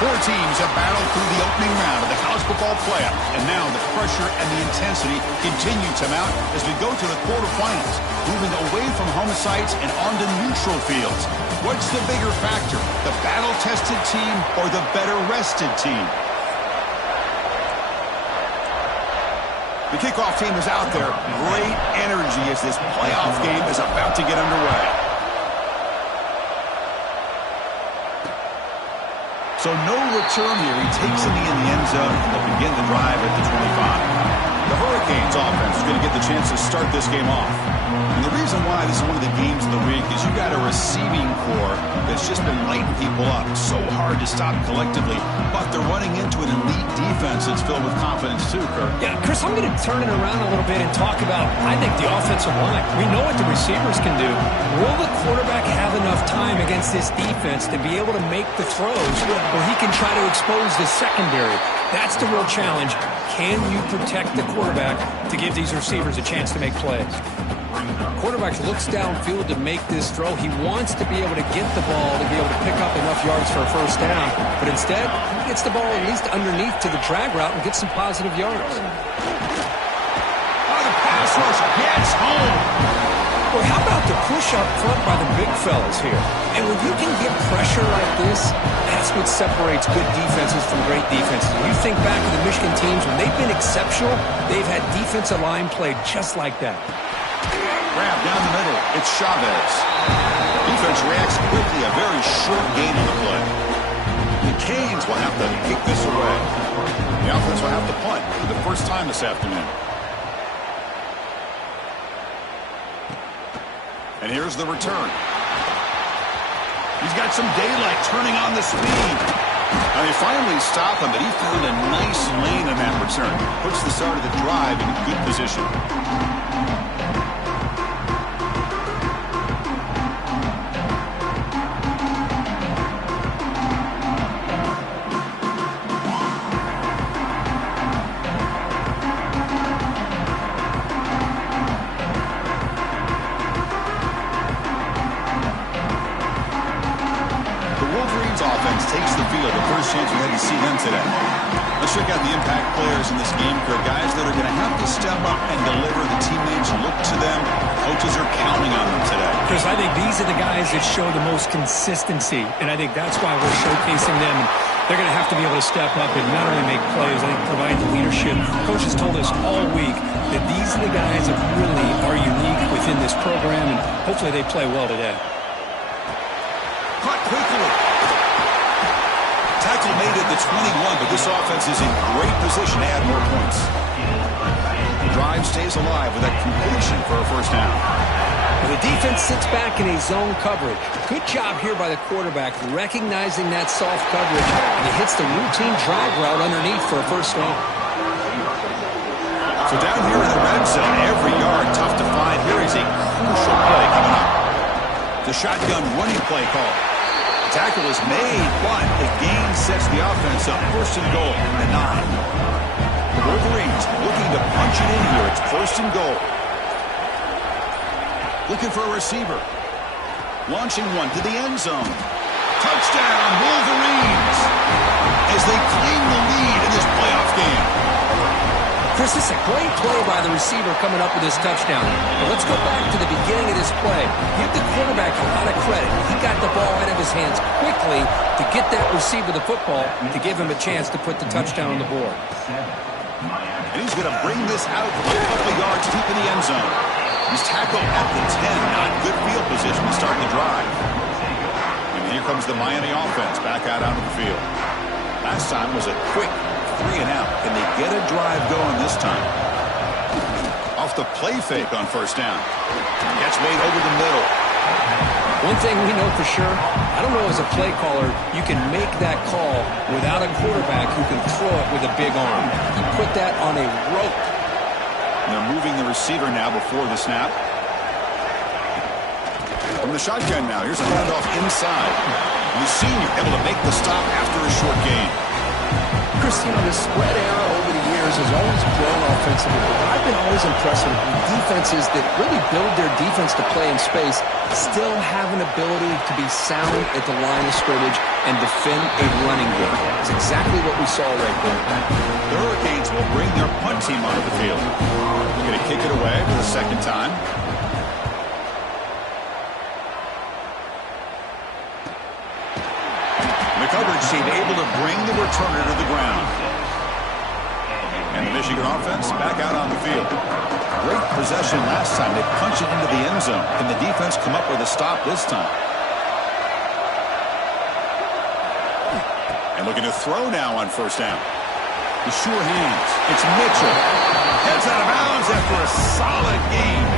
Four teams have battled through the opening round of the college football playoff, and now the pressure and the intensity continue to mount as we go to the quarterfinals, moving away from home sites and onto neutral fields. What's the bigger factor, the battle-tested team or the better-rested team? The kickoff team is out there. Great energy as this playoff game is about to get underway. So no return here. He takes it in the end zone, and they'll begin the drive at the 25. The Hurricanes offense is going to get the chance to start this game off. And the reason why this is one of the games of the week is you got a receiving core that's just been lighting people up. So hard to stop collectively, but they're running into an elite defense that's filled with confidence too, Kurt. Yeah, Chris, I'm going to turn it around a little bit and talk about, I think, the offensive line. We know what the receivers can do. Will the quarterback have enough time against this defense to be able to make the throws where he can try to expose the secondary? That's the real challenge. Can you protect the quarterback to give these receivers a chance to make plays? Quarterback looks downfield to make this throw. He wants to be able to get the ball to be able to pick up enough yards for a first down. But instead, he gets the ball at least underneath to the drag route and gets some positive yards. Oh, the pass rush gets home. Well, how about the push up front by the big fellas here? And when you can get pressure like this, that's what separates good defenses from great defenses. When you think back to the Michigan teams, when they've been exceptional, they've had defensive line play just like that. Grab down the middle. It's Chavez. Defense reacts quickly. A very short gain on the play. The Canes will have to kick this away. The offense will have to punt for the first time this afternoon. And here's the return. He's got some daylight turning on the speed. Now they finally stop him, but he found a nice lane in that return. Puts the start of the drive in good position. Takes the field. The first chance we had to see them today. Let's check out the impact players in this game. For guys that are going to have to step up and deliver. The teammates look to them. Coaches are counting on them today. Because I think these are the guys that show the most consistency, and I think that's why we're showcasing them. They're going to have to be able to step up and not only make plays, I think provide the leadership. Coaches told us all week that these are the guys that really are unique within this program, and hopefully they play well today. Caught quickly. Tackle made at the 21, but this offense is in great position to add more points. The drive stays alive with that completion for a first down. The defense sits back in a zone coverage. Good job here by the quarterback recognizing that soft coverage, and he hits the routine drag route underneath for a first down. So down here in the red zone, every yard tough to find. Here is a crucial play coming up. The shotgun running play call. Tackle is made, but the gain sets the offense up. First and goal at the 9. The Wolverines looking to punch it in here. It's first and goal. Looking for a receiver. Launching one to the end zone. Touchdown, Wolverines! As they claim the lead in this playoff game. Chris, this is a great play by the receiver coming up with this touchdown. But let's go back to the beginning of this play. Give the quarterback a lot of credit. He got the ball out of his hands quickly to get that receiver the football to give him a chance to put the touchdown on the board. And he's going to bring this out a couple yards deep in the end zone. He's tackled at the 10. Not good field position to start the drive. And here comes the Miami offense back out onto the field. Last time was a quick 3 and out. Can they get a drive going this time? Off the play fake on first down. Gets made over the middle. One thing we know for sure, I don't know as a play caller, you can make that call without a quarterback who can throw it with a big arm. He put that on a rope. And they're moving the receiver now before the snap. From the shotgun now, here's a handoff inside. And the senior able to make the stop after a short gain. Chris, you know, the spread era over over the years has always grown offensively, but what I've been always impressed with defenses that really build their defense to play in space still have an ability to be sound at the line of scrimmage and defend a running game. It's exactly what we saw right there. The Hurricanes will bring their punt team onto the field. They're going to kick it away for the second time. The coverage team able to bring the returner to the ground. And the Michigan offense back out on the field. Great possession last time. They punch it into the end zone. Can the defense come up with a stop this time? And looking to throw now on first down. The sure hands. It's Mitchell. Heads out of bounds after a solid game.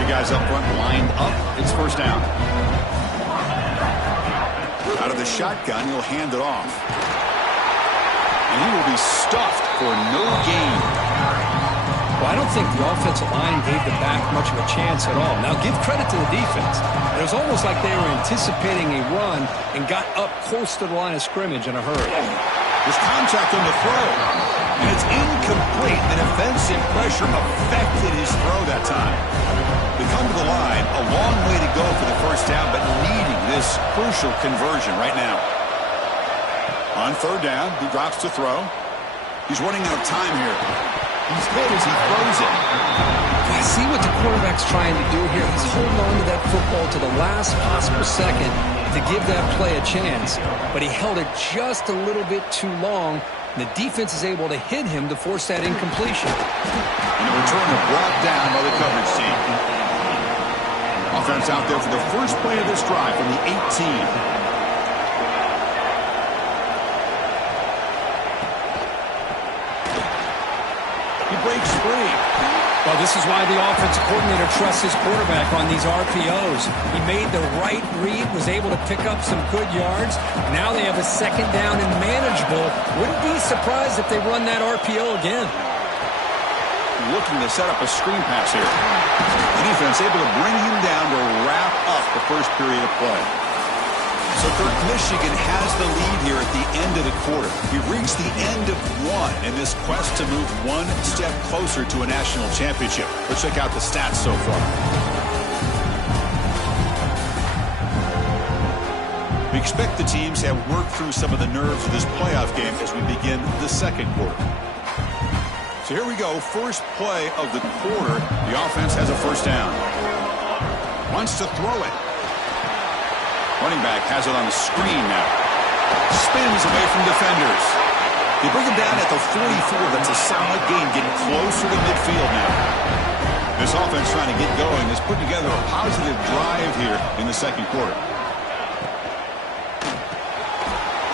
Big guys up front lined up. It's first down. Out of the shotgun, he'll hand it off. And he will be stuffed for no gain. Well, I don't think the offensive line gave the back much of a chance at all. Now, give credit to the defense. It was almost like they were anticipating a run and got up close to the line of scrimmage in a hurry. There's contact on the throw. And it's incomplete. The defensive pressure affected his throw that time. They come to the line, a long way to go for the first down, but needing this crucial conversion right now. On third down, he drops to throw. He's running out of time here. He's hit as he throws it. I see what the quarterback's trying to do here. He's holding on to that football to the last possible second to give that play a chance, but he held it just a little bit too long. The defense is able to hit him to force that incompletion. And the returner brought down by the coverage team. Offense out there for the first play of this drive from the 18. He breaks free. Well, this is why the offensive coordinator trusts his quarterback on these RPOs. He made the right read, was able to pick up some good yards. Now they have a second down and manageable. Wouldn't be surprised if they run that RPO again. Looking to set up a screen pass here. The defense able to bring him down to wrap up the first period of play. So Kirk, Michigan has the lead here at the end of the quarter. We've reached the end of one in this quest to move one step closer to a national championship. Let's check out the stats so far. We expect the teams have worked through some of the nerves of this playoff game as we begin the second quarter. So here we go, first play of the quarter. The offense has a first down. Wants to throw it. Running back has it on the screen now. Spins away from defenders. They bring him down at the 44. That's a solid gain, getting closer to midfield now. This offense trying to get going has put together a positive drive here in the second quarter.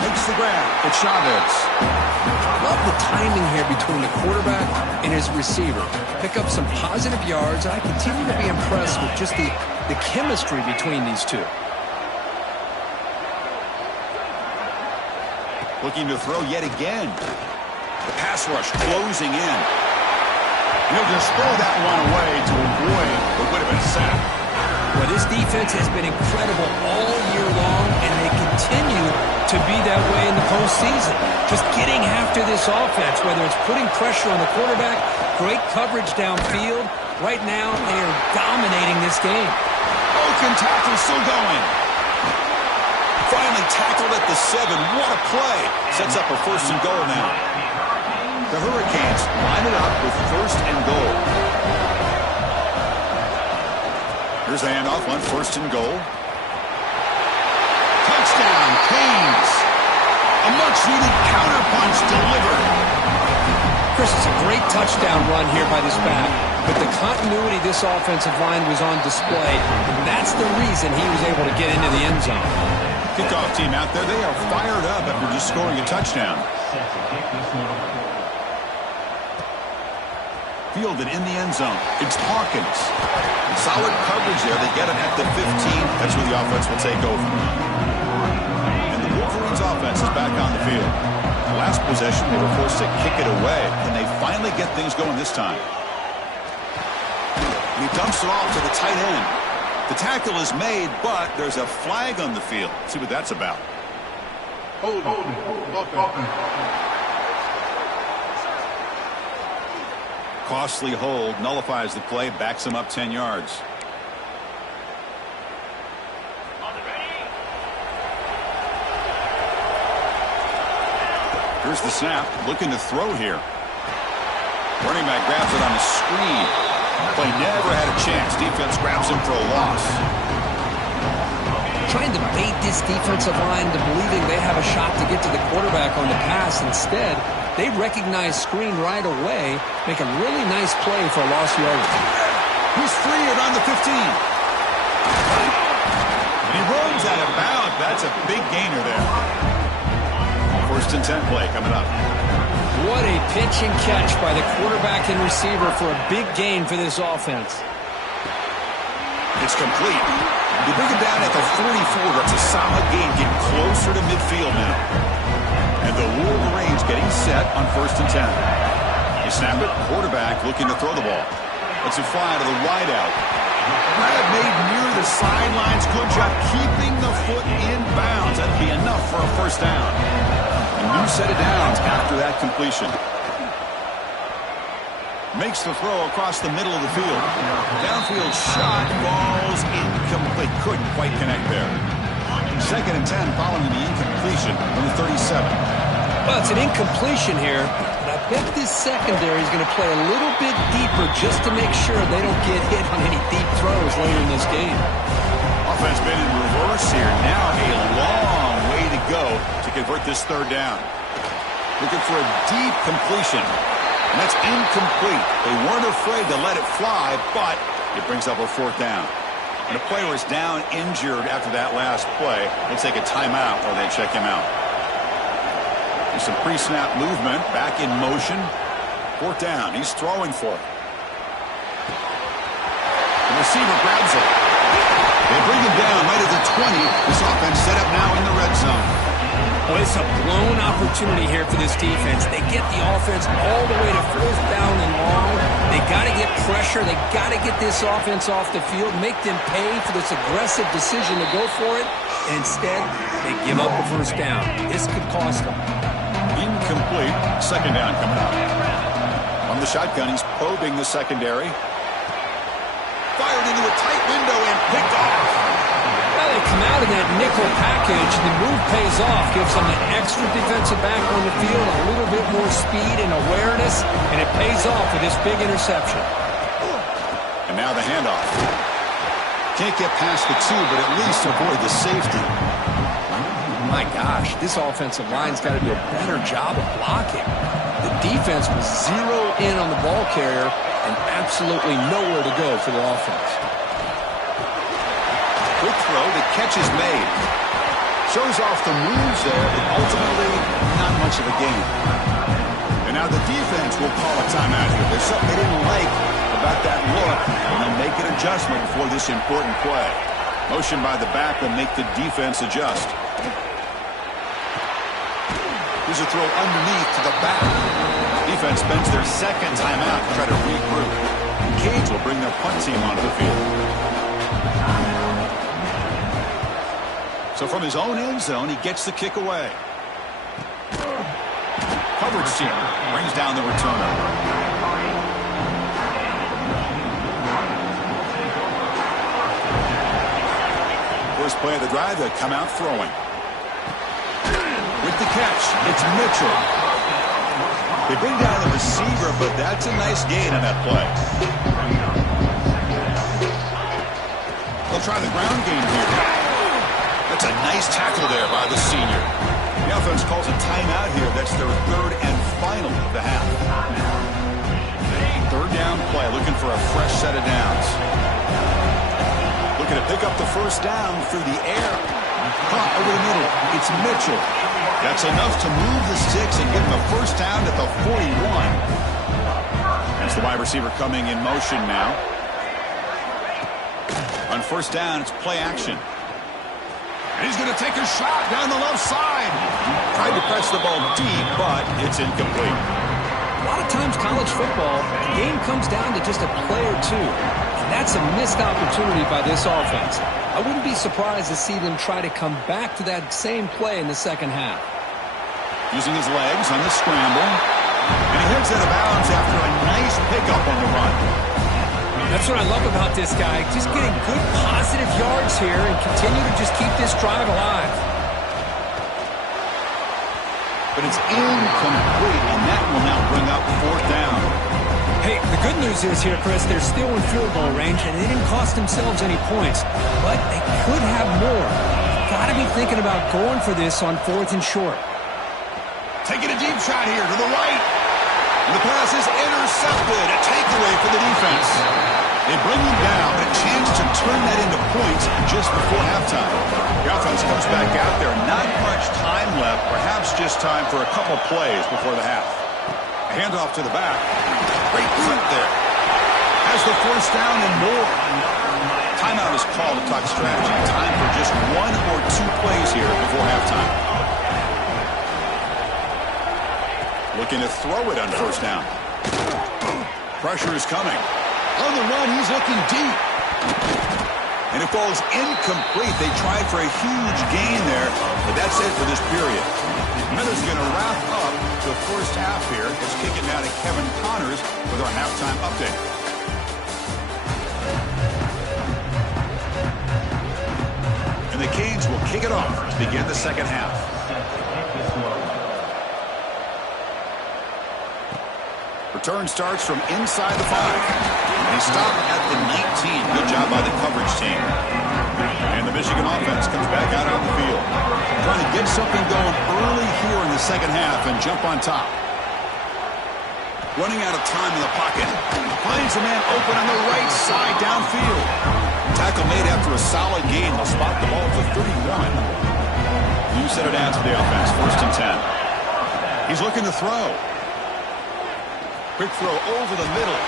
Makes the grab for Chavez. I love the timing here between the quarterback and his receiver. Pick up some positive yards. I continue to be impressed with just the chemistry between these two. Looking to throw yet again. The pass rush closing in. He'll just throw that one away to avoid what would have been sacked. Well, this defense has been incredible all year long, and they continue to be that way in the postseason. Just getting after this offense, whether it's putting pressure on the quarterback, great coverage downfield. Right now, they are dominating this game. Broken tackle still going. Finally tackled at the 7. What a play. Sets up a first and goal now. The Hurricanes line it up with first and goal. Here's the handoff on first and goal. Touchdown, Canes. A much-needed counterpunch delivered. Chris, it's a great touchdown run here by this back, but the continuity this offensive line was on display, and that's the reason he was able to get into the end zone. Kickoff team out there, they are fired up after just scoring a touchdown. Fielded in the end zone. It's Hawkins. Solid coverage there. They get him at the 15. That's where the offense will take over. And the Wolverines offense is back on the field. Last possession, they were forced to kick it away. Can they finally get things going this time? And he dumps it off to the tight end. The tackle is made, but there's a flag on the field. Let's see what that's about. Costly hold nullifies the play, backs him up 10 yards. Here's the snap, looking to throw here. Running back grabs it on the screen. Play never had a chance. Defense grabs him for a loss. Trying to bait this defensive line to believing they have a shot to get to the quarterback on the pass. Instead, they recognize screen right away, make a really nice play for a lost yardage. He's free around the 15. And he runs out of bounds. That's a big gainer there. First and 10 play coming up. What a pitch and catch by the quarterback and receiver for a big gain for this offense. It's complete. They bring it down at the 44. That's a solid gain, getting closer to midfield now. And the Wolverines getting set on first and 10. They snap it, quarterback looking to throw the ball. Lets it fly to the wideout. Grab made near the sidelines. Good job keeping the foot in bounds. That'd be enough for a first down. A new set of downs after that completion. Makes the throw across the middle of the field. Downfield shot, falls incomplete. Couldn't quite connect there. Second and 10 following the incompletion from the 37. Well, it's an incompletion here, but I bet this secondary is going to play a little bit deeper just to make sure they don't get hit on any deep throws later in this game. Offense been in reverse here. Now a long way to go to convert this third down. Looking for a deep completion. And that's incomplete. They weren't afraid to let it fly, but it brings up a fourth down. And the player is down injured after that last play. They'll take a timeout or they check him out. There's some pre-snap movement. Back in motion. Fourth down. He's throwing for it. The receiver grabs it. They bring him down right at the 20. This offense set up now in the red zone. Well, it's a blown opportunity here for this defense. They get the offense all the way to fourth down and long. They got to get pressure. They got to get this offense off the field, make them pay for this aggressive decision to go for it. And instead, they give up the first down. This could cost them. Incomplete. Second down coming up. On the shotgun, he's probing the secondary. Fired into a tight window and picked off. Well, they come out in that nickel package. The move pays off, gives them an extra defensive back on the field, a little bit more speed and awareness, and it pays off with this big interception. And now the handoff. Can't get past the two, but at least avoid the safety. My gosh, this offensive line's got to do a better job of blocking. The defense was zero in on the ball carrier and absolutely nowhere to go for the offense. Quick throw, the catch is made. Shows off the moves there, but ultimately not much of a gain. And now the defense will call a timeout here. There's something they didn't like about that look, and they'll make an adjustment for this important play. Motion by the back will make the defense adjust. Here's a throw underneath to the back. Defense spends their second timeout to try to regroup. Cage will bring their punt team onto the field. So from his own end zone, he gets the kick away. Coverage team brings down the returner. First play of the drive, they come out throwing. With the catch, it's Mitchell. They bring down the receiver, but that's a nice gain on that play. They'll try the ground game here. That's a nice tackle there by the senior. The offense calls a timeout here. That's their third and final of the half. Third down play, looking for a fresh set of downs. Looking to pick up the first down through the air. Caught over the middle. It's Mitchell. That's enough to move the sticks and give him a first down at the 41. That's the wide receiver coming in motion now. On first down, it's play action. And he's going to take a shot down the left side. Tried to press the ball deep, but it's incomplete. A lot of times college football, the game comes down to just a play or two. And that's a missed opportunity by this offense. I wouldn't be surprised to see them try to come back to that same play in the second half. Using his legs on the scramble. And he heads out of bounds after a nice pickup on the run. That's what I love about this guy. Just getting good positive yards here and continue to just keep this drive alive. But it's incomplete, and that will now bring up 4th down. Hey, the good news is here, Chris, they're still in field goal range, and they didn't cost themselves any points. But they could have more. Got to be thinking about going for this on 4th and short. Taking a deep shot here to the right. And the pass is intercepted. A takeaway for the defense. They bring him down, but a chance to turn that into points just before halftime. The offense comes back out there. Not much time left. Perhaps just time for a couple plays before the half. A handoff to the back. Great cut there. Has the 4th down and more. Timeout is called to talk strategy. Time for just 1 or 2 plays here before halftime. Looking to throw it on 1st down. Pressure is coming. On the run, he's looking deep. And it falls incomplete. They tried for a huge gain there, but that's it for this period. Miller's going to wrap up the first half here. Let's kick it now to Kevin Connors with our halftime update. And the Canes will kick it off to begin the second half. Return starts from inside the 5. They stop at the 19. Good job by the coverage team. And the Michigan offense comes back out on the field. Trying to get something going early here in the second half and jump on top. Running out of time in the pocket. Finds a man open on the right side downfield. Tackle made after a solid gain. They'll spot the ball to 31. You set it down to the offense. 1st and 10. He's looking to throw. Quick throw over the middle.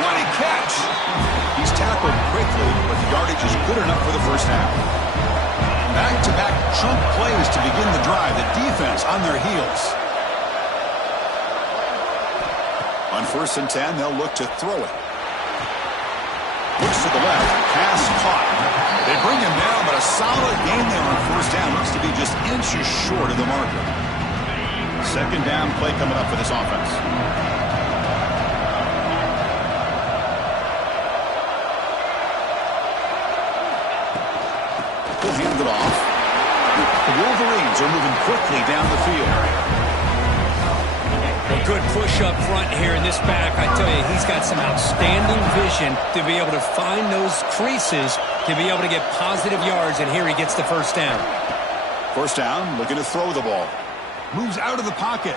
What a catch! He's tackled quickly, but the yardage is good enough for the first half. Back-to-back chunk plays to begin the drive. The defense on their heels. On 1st and 10, they'll look to throw it. Looks to the left. Pass caught. They bring him down, but a solid gain there on 1st down. Looks to be just inches short of the marker. 2nd down play coming up for this offense. He'll hand it off. The Wolverines are moving quickly down the field. A good push up front here in this back. I tell you, he's got some outstanding vision to be able to find those creases, to be able to get positive yards, and here he gets the 1st down. 1st down, looking to throw the ball. Moves out of the pocket.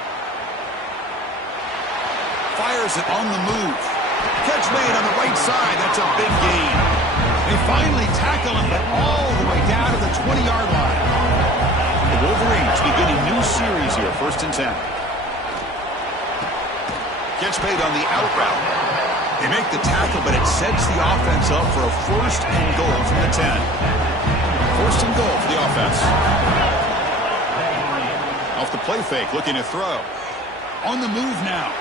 Fires it on the move. Catch made on the right side. That's a big gain. They finally tackle him, but all the way down to the 20-yard line. The Wolverines begin a new series here, 1st and 10. Catch made on the out route. They make the tackle, but it sets the offense up for a 1st and goal from the 10. 1st and goal for the offense. Off the play fake, looking to throw. On the move now.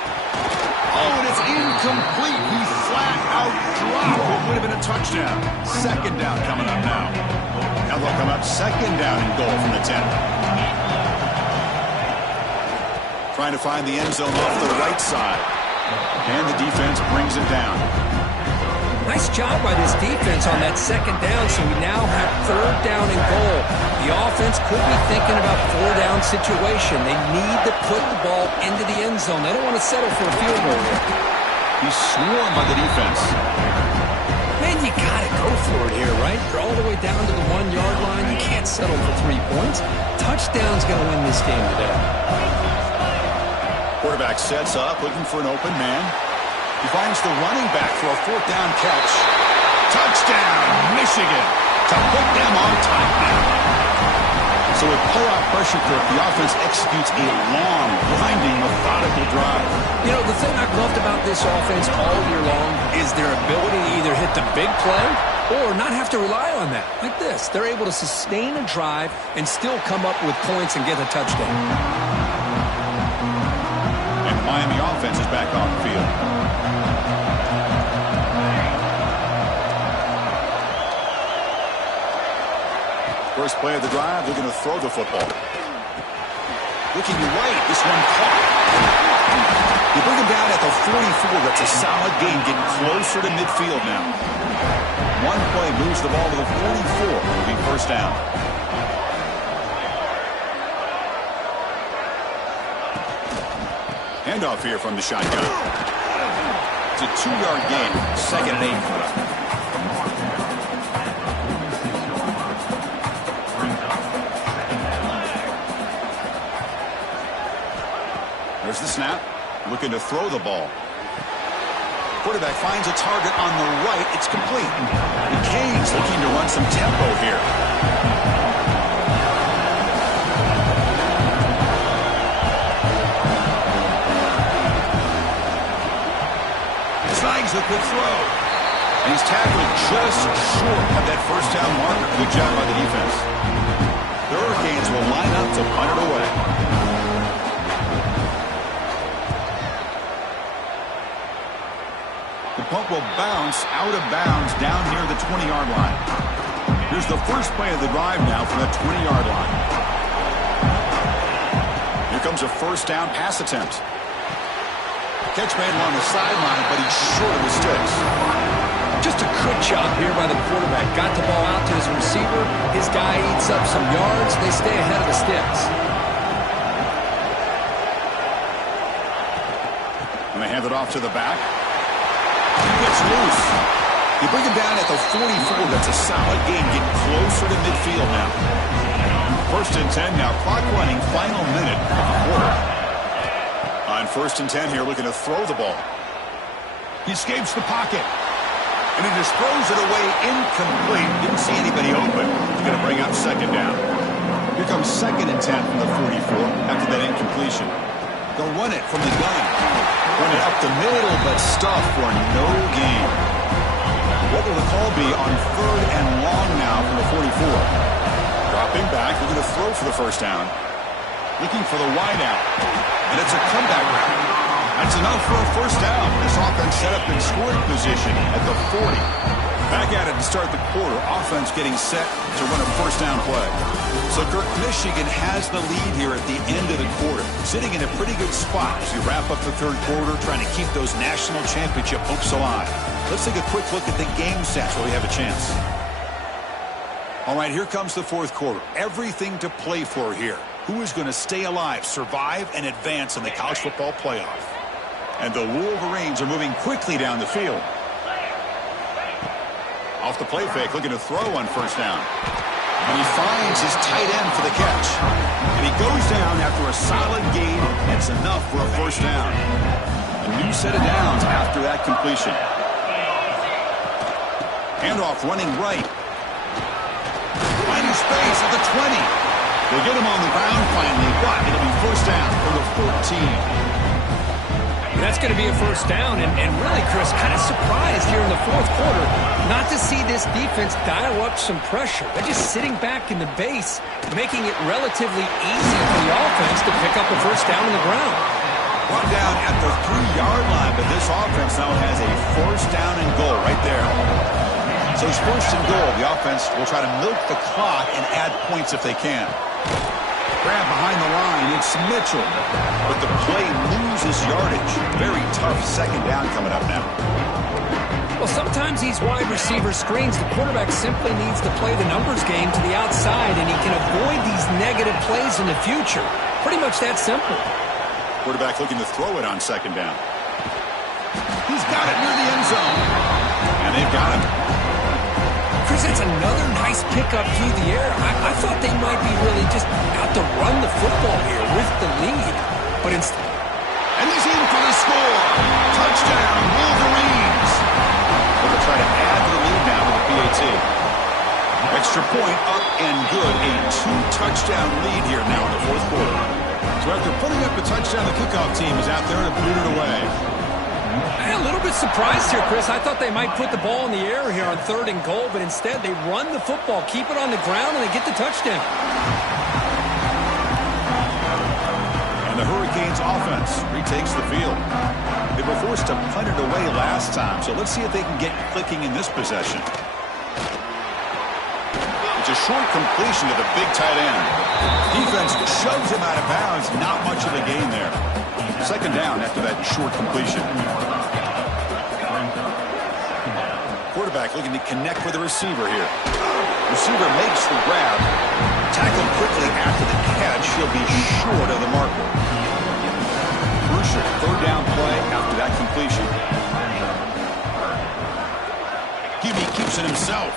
Oh, and it's incomplete. He flat out dropped what would have been a touchdown. 2nd down coming up now. Now they'll come up 2nd down and goal from the 10. Trying to find the end zone off the right side. And the defense brings it down. Nice job by this defense on that 2nd down, so we now have 3rd down and goal. The offense could be thinking about 4-down situation. They need to put the ball into the end zone. They don't want to settle for a field goal here. He's swarmed by the defense. Man, you got to go for it here, right? You're all the way down to the 1-yard line. You can't settle for 3 points. Touchdown's going to win this game today. Quarterback sets up, looking for an open man. He finds the running back for a 4th down catch. Touchdown, Michigan, to put them on top now. So with pull-out pressure cook, the offense executes a long, grinding, methodical drive. You know, the thing I've loved about this offense all year long is their ability to either hit the big play or not have to rely on that. Like this, they're able to sustain a drive and still come up with points and get a touchdown. And the Miami offense is back on the field. First play of the drive, they're going to throw the football. Looking right, this one caught. You bring him down at the 44. That's a solid gain, getting closer to midfield now. One play moves the ball to the 44. It'll be first down. Handoff here from the shotgun. It's a 2-yard gain. 2nd and 8. There's the snap. Looking to throw the ball. Quarterback finds a target on the right. It's complete. And Canes looking to run some tempo here. Snags the quick throw. And he's tackled just short of that first down marker. Good job by the defense. The Hurricanes will line up to punt it away. The punt will bounce out of bounds down near the 20-yard line. Here's the first play of the drive now from the 20-yard line. Here comes a first down pass attempt. Catch made along the sideline, but he's short of the sticks. Just a good job here by the quarterback. Got the ball out to his receiver. His guy eats up some yards. They stay ahead of the sticks. And they hand it off to the back. He gets loose. You bring him down at the 44. That's a solid gain. Getting closer to midfield now. 1st and 10 now. Clock running. Final minute of the quarter. On 1st and 10 here, looking to throw the ball. He escapes the pocket. And he just throws it away incomplete. Didn't see anybody open. He's going to bring up 2nd down. Here comes 2nd and 10 from the 44 after that incompletion. They'll run it from the gun. Run it up the middle, but stuff for no gain. What will the call be on 3rd and long now from the 44? Dropping back, looking to throw for the first down. Looking for the wide out. And it's a comeback route. That's enough for a first down. This offense set up in scoring position at the 40. Back at it to start the quarter. Offense getting set to run a first down play. So, Kirk, Michigan has the lead here at the end of the quarter. Sitting in a pretty good spot as you wrap up the 3rd quarter, trying to keep those national championship hopes alive. Let's take a quick look at the game stats while we have a chance. All right, here comes the 4th quarter. Everything to play for here. Who is going to stay alive, survive, and advance in the college football playoff? And the Wolverines are moving quickly down the field. Off the play fake, looking to throw on first down. And he finds his tight end for the catch. And he goes down after a solid gain. That's enough for a first down. A new set of downs after that completion. Handoff running right. Finding space at the 20. They'll get him on the ground finally, but it'll be first down for the 14. That's going to be a first down, and really, Chris, kind of surprised here in the 4th quarter not to see this defense dial up some pressure. They're just sitting back in the base, making it relatively easy for the offense to pick up a first down on the ground. Brought down at the 3-yard line, but this offense now has a first down and goal right there. So it's first and goal. The offense will try to milk the clock and add points if they can. Grab behind the line, it's Mitchell. But the play loses yardage. Very tough 2nd down coming up now. Well, sometimes these wide receiver screens, the quarterback simply needs to play the numbers game to the outside, and he can avoid these negative plays in the future. Pretty much that simple. Quarterback looking to throw it on 2nd down. He's got it near the end zone. And they've got him. Chris, it's another nice pickup through the air. I thought they might be really just out to run the football here with the lead. But instead... And he's in for the score. Touchdown, Wolverines. They'll try to add to the lead now with the PAT. Extra point up and good. A 2-touchdown lead here now in the 4th quarter. So after putting up a touchdown, the kickoff team is out there to boot it away. I'm a little bit surprised here, Chris. I thought they might put the ball in the air here on 3rd and goal, but instead they run the football, keep it on the ground, and they get the touchdown. And the Hurricanes offense retakes the field. They were forced to punt it away last time, so let's see if they can get clicking in this possession. It's a short completion to the big tight end. Defense shoves him out of bounds. Not much of a gain there. Second down after that short completion. Quarterback looking to connect with the receiver here. Receiver makes the grab. Tackled quickly after the catch. He'll be short of the marker. Crucial third down play after that completion. QB keeps it himself.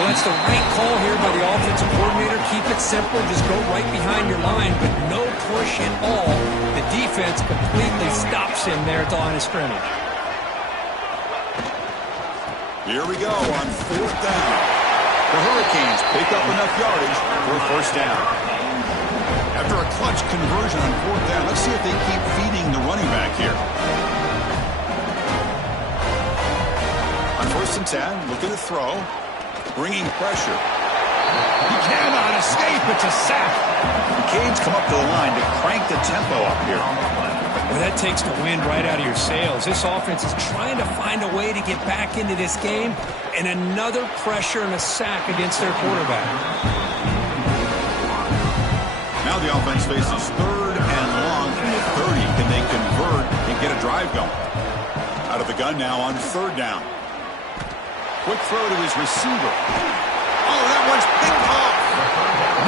Well, that's the right call here by the offensive coordinator. Keep it simple. Just go right behind your line, but no push at all. The defense completely stops him there at the line of scrimmage. Here we go on fourth down. The Hurricanes pick up enough yardage for a first down. After a clutch conversion on fourth down, let's see if they keep feeding the running back here. On 1st and 10, looking to throw. Bringing pressure. He cannot escape. It's a sack. The Canes come up to the line to crank the tempo up here. Well, that takes the wind right out of your sails. This offense is trying to find a way to get back into this game, and another pressure and a sack against their quarterback. Now the offense faces third and long from the 30. Can they convert and get a drive going? Out of the gun now on third down. Quick throw to his receiver. Oh, that one's picked off.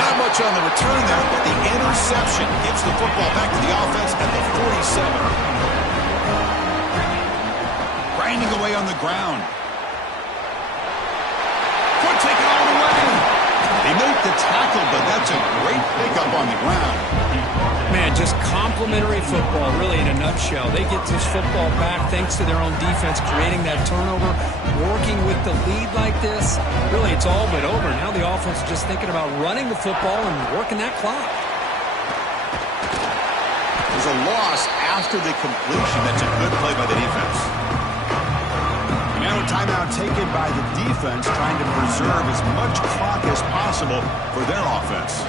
Not much on the return there, but the interception gives the football back to the offense at the 47. Grinding away on the ground. Could take it all the way. They make the tackle, but that's a great pickup on the ground. Man, just complimentary football, really, in a nutshell. They get this football back thanks to their own defense, creating that turnover, working with the lead like this. Really, it's all but over. Now the offense is just thinking about running the football and working that clock. There's a loss after the completion. That's a good play by the defense. Now a timeout taken by the defense, trying to preserve as much clock as possible for their offense.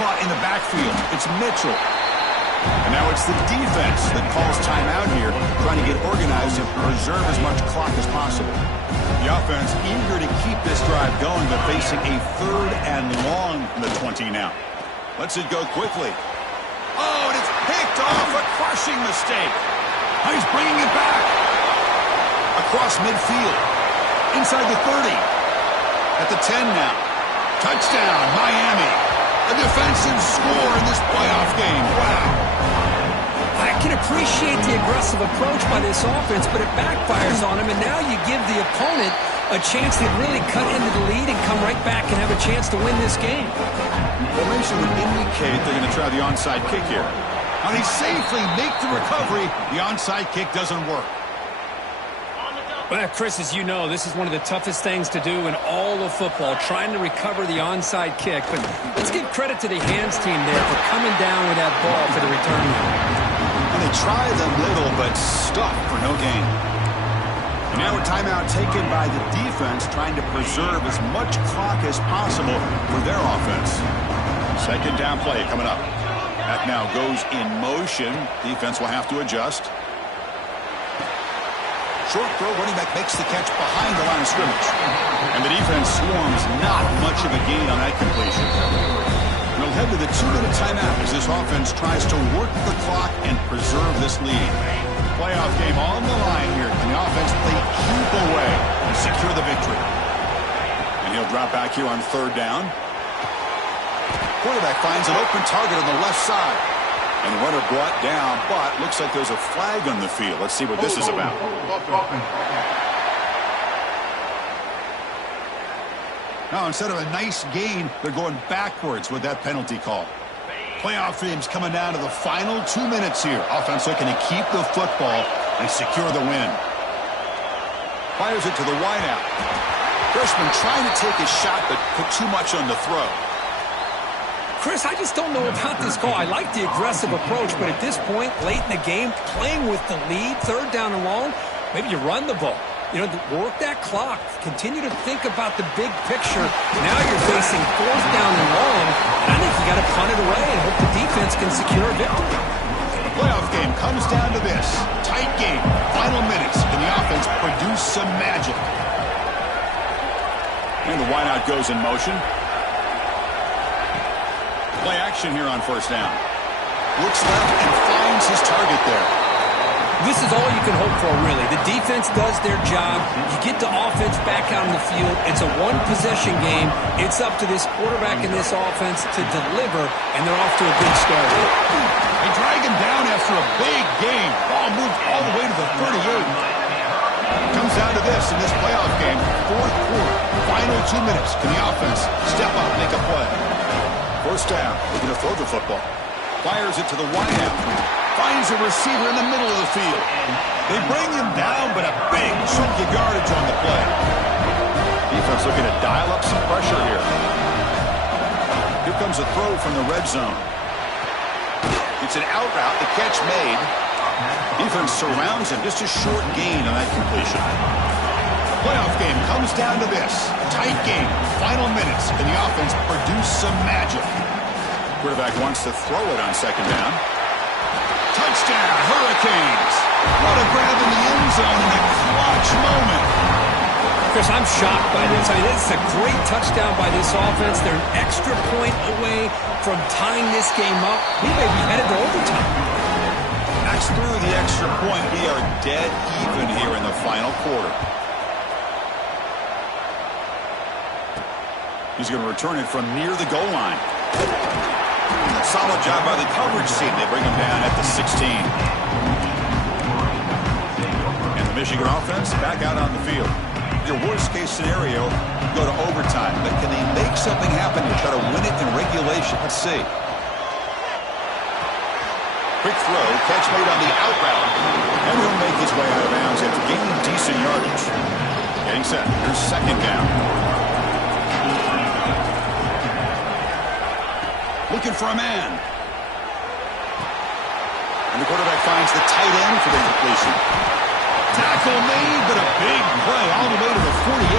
Caught in the backfield. It's Mitchell. And now it's the defense that calls timeout here, trying to get organized and preserve as much clock as possible. The offense eager to keep this drive going, but facing a third and long from the 20 now. Lets it go quickly. Oh, and it's picked off. A crushing mistake. Now he's bringing it back. Across midfield. Inside the 30. At the 10 now. Touchdown, Miami. A defensive score in this playoff game. Wow. I can appreciate the aggressive approach by this offense, but it backfires on him, and now you give the opponent a chance to really cut into the lead and come right back and have a chance to win this game. Formation would indicate they're going to try the onside kick here. Now they safely make the recovery. The onside kick doesn't work. Well, Chris, as you know, this is one of the toughest things to do in all of football, trying to recover the onside kick. But let's give credit to the hands team there for coming down with that ball for the return. And they tried a little, but stuck for no gain. And now a timeout taken by the defense, trying to preserve as much clock as possible for their offense. Second down play coming up. That now goes in motion. Defense will have to adjust. Short throw, running back makes the catch behind the line of scrimmage. And the defense swarms, not much of a gain on that completion. And we'll head to the 2-minute timeout as this offense tries to work the clock and preserve this lead. Playoff game on the line here. Can the offense play keep away and secure the victory? And he'll drop back here on third down. Quarterback finds an open target on the left side. And the runner brought down, but looks like there's a flag on the field. Let's see what this is about. Now, instead of a nice gain, they're going backwards with that penalty call. Playoff games coming down to the final 2 minutes here. Offense looking to keep the football and secure the win. Fires it to the wideout. Freshman trying to take his shot, but put too much on the throw. Chris, I just don't know about this call. I like the aggressive approach, but at this point, late in the game, playing with the lead, third down and long, maybe you run the ball. You know, work that clock. Continue to think about the big picture. Now you're facing fourth down and long, and I think you got to punt it away and hope the defense can secure a victory. The playoff game comes down to this. Tight game, final minutes, and the offense produce some magic. And the wideout goes in motion. Play action here on first down. Looks left and finds his target there. This is all you can hope for, really. The defense does their job. You get the offense back out in the field. It's a one-possession game. It's up to this quarterback and this offense to deliver, and they're off to a good start. They drag him down after a big game. Ball moved all the way to the 38. It comes down to this in this playoff game. Fourth quarter, final 2 minutes. Can the offense step up, make a play? First down, looking to throw the football. Fires it to the wideout. Finds a receiver in the middle of the field. They bring him down, but a big chunk of yardage on the play. Defense looking to dial up some pressure here. Here comes a throw from the red zone. It's an out route, the catch made. Defense surrounds him, just a short gain on that completion. The playoff game comes down to this. Tight game, final minutes, and the offense produce some magic. Quarterback wants to throw it on second down. Touchdown, Hurricanes. What a grab in the end zone in a clutch moment. Chris, I'm shocked by this. I mean, this is a great touchdown by this offense. They're an extra point away from tying this game up. We may be headed to overtime. That's through the extra point. We are dead even here in the final quarter. He's going to return it from near the goal line. Solid job by the coverage team. They bring him down at the 16. And the Michigan offense back out on the field. Your worst-case scenario, go to overtime. But can they make something happen to try to win it in regulation? Let's see. Quick throw, catch made on the out route. And he'll make his way out of bounds after gaining decent yardage. Getting set. Here's second down. Looking for a man. And the quarterback finds the tight end for the completion. Tackle made, but a big play all the way to the 48.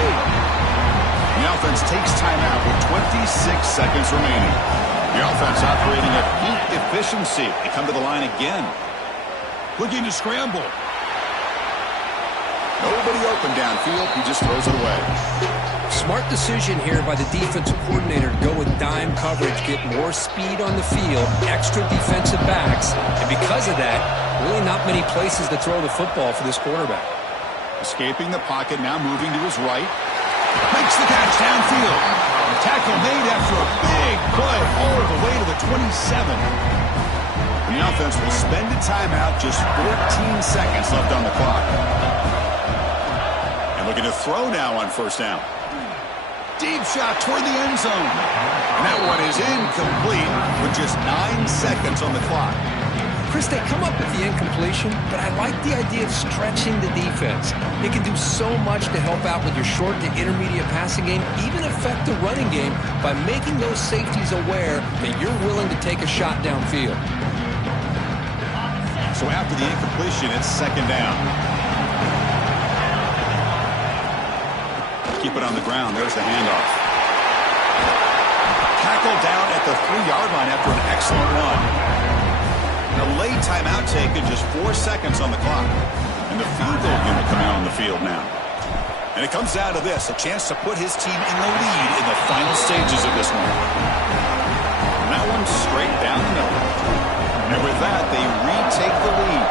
The offense takes timeout with 26 seconds remaining. The offense operating at peak efficiency. They come to the line again. Looking to scramble. Nobody open downfield. He just throws it away. Smart decision here by the defensive coordinator to go with dime coverage, get more speed on the field, extra defensive backs, and because of that, really not many places to throw the football for this quarterback. Escaping the pocket, now moving to his right. Makes the catch downfield. The tackle made after a big play all the way to the 27. The offense will spend a timeout, just 14 seconds left on the clock. And looking to throw now on first down. Deep shot toward the end zone. And that one is incomplete with just 9 seconds on the clock. Chris, they come up with the incompletion, but I like the idea of stretching the defense. It can do so much to help out with your short to intermediate passing game, even affect the running game by making those safeties aware that you're willing to take a shot downfield. So after the incompletion, it's second down. Keep it on the ground. There's the handoff. Tackle down at the 3-yard line after an excellent run. A late timeout taken, just 4 seconds on the clock. And the field goal unit coming on the field now. And it comes down to this, a chance to put his team in the lead in the final stages of this one. And that one's straight down the middle. And with that, they retake the lead.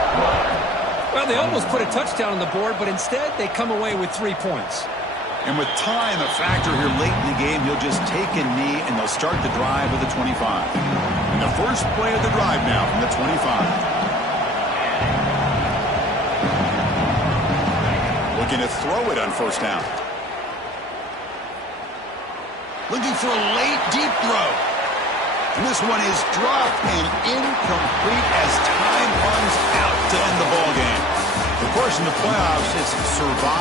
Well, they almost put a touchdown on the board, but instead they come away with 3 points. And with time a factor here late in the game, he'll just take a knee and they'll start the drive with the 25. And the first play of the drive now from the 25. Looking to throw it on first down. Looking for a late deep throw. And this one is dropped and incomplete as time runs out to end the ball game. Of course, in the playoffs, it's survive.